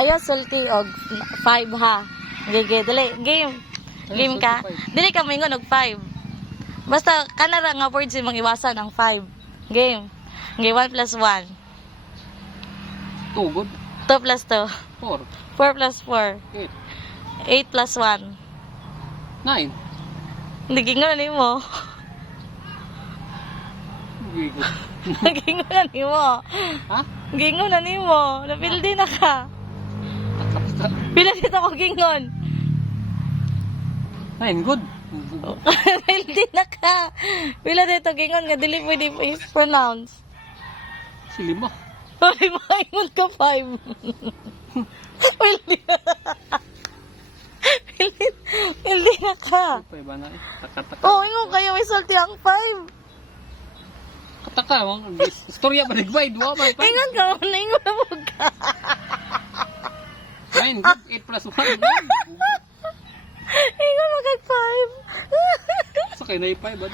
Ayaw sulti og 5 ha. Gige, dali, game. Game ka. Dili ka mingon og 5. Basta kanara nga words imong iwasan ang 5. Game. Game 1 plus 1. 2 good. 2 plus 2. 4. 4 plus 4. 8. 8 plus 1. 9. Hindi gingon na nimo. Good. Gingon na nimo. Ha? Gingon na nimo. Napildi na ka. Pila dito ko gingon. 9 good. Napildi na ka. Pila dito gingon nga dili pwede pronounce. Si 5. Ay, maingon ka 5. Pildi na ka. Pwede ba na eh? Taka-taka. Oo, ingon kayo may salti ang 5. Kataka. Istorya ba nagbay? Dua ba? Ingon ka, ingon na mo ka. 9 good. 8 plus 1. Ingon magag 5. Sa kayo na 5.